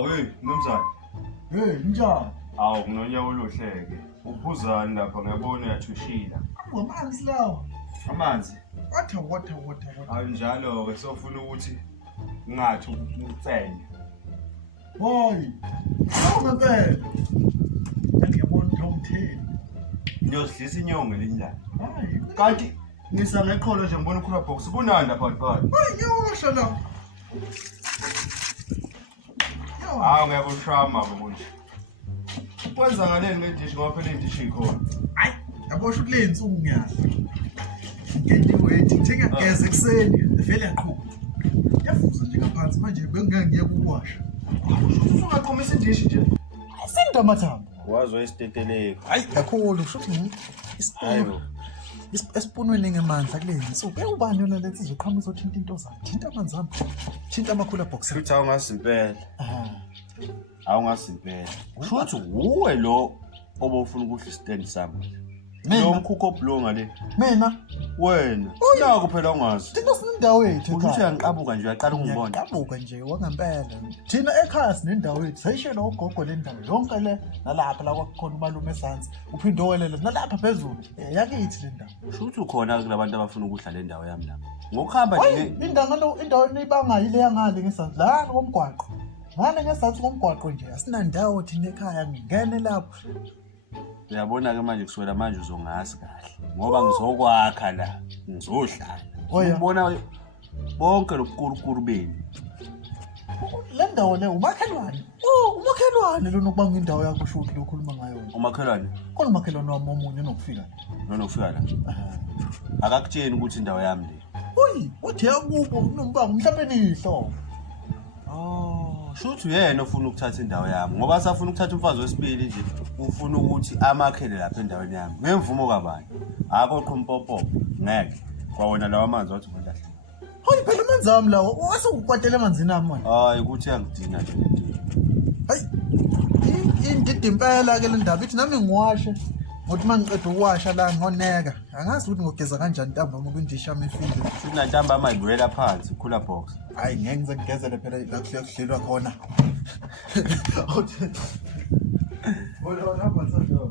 Hawu hey mnumzane. Hey njani? Hawu kunonyawo oluhleke. Uphuzani lapha ngiyabona uyathushila. Amanzi lawa. Amanzi. Water. Hayi njalo ke sofuna ukuthi ngathi ukutsenya. Hoyi. Hawu ngempela. Ngiyabona ngomtheni. Ngiyosidlisa inyongo lenyanga. Hayi. Kanti ngisangeqholo nje ngibona ukhula box kunanda phakathi. Hayi ngiyosho la. Hawu ngiyakushama bonje. Kwenza ngaleni ngendishi ngoba phela indishi ikhona. Hayi, yabosho kule insuku ngiyazi. Ngeniwethi ngiyageza ekseni, vele yaqhubha. Yafuza nje ngaphansi manje bengeke ngiye kuwasha. Usungaqhumisa indishi nje. Ayisinda amathambo. Wazwa isiteteleko. Hayi, kakhulu shothi Hayibo. Esipunweni ngemandla kule insuku. Ubani yona lethi izoqhamuza uthinta into zakhe. Thinta amanzi ami. Thinta amakhula box. Futhi awungasimpela. Aha. Awungasimpela. Shothi uwe lo obofuna ukudla istand sami. Mina Lo mkhukho oBLUE ngale. Mina Wena. Nako phela ungazi. thina sinendawo yethu. Ukuthi uyangiqabuka nje uyaqala ungibona. Qabuka nje wangempela. Thina ekhaya sinendawo yethu. Sayishela ugogo le ndawo yonke le nalapha la kwakukhona umalume esansi. Uphinde owelele nalapha phezulu. Yakithi le ndawo. Shothi ukhona kulabantu abafuna ukudla le ndawo yami lapha. Ngokuhamba nje Indawo nibangayi le yangale ngesansi la ngomgwaqo. Ngale ngesansi ngomgwaqo nje asinandawo thina ekhaya ngingene lapho. uyabona ke manje kuswela manje uzongazi kahle ngoba ngizokwakha la ngizohlala. Ubona bonke lobukurukuru beni. Le ndawo le umakhelwane. Umakhelwane lo nokubanga indawo yakho shothi lokhuluma ngayo. Umakhelwane. Khona umakhelwane wami omunye nokufika. Nokufika la. Akakutsheni ukuthi indawo yami le. Uyi, uthi yakubo unombango mhlawumbe nihlo. Shothi uyena ofuna ukuthatha indawo yami ngoba asafuna ukuthatha umfazi wesibili nje ufuna ukuthi amakhele lapha endaweni yami. Ngemvumo kabani? Akho qhompopo ngeke. Kwawona lawa amanzi wathi ngidla. Hayi phela amanzi ami lawo wasukwatela emanzini ami manje. Hayi ukuthi angidina nje lento. Hayi. Indidi impela ke le ndaba ithi nami ngiwashe. Ngothi mangiqeda ukuwasha la ngoneka. Angazi ukuthi ngogeza kanjani ntambama kwindisha yami efile. Sina ntambama ibulela phansi cooler box. Hayi ngeke ngize ngigezele phela la kuhlelwa khona. Hola, hapa sasa.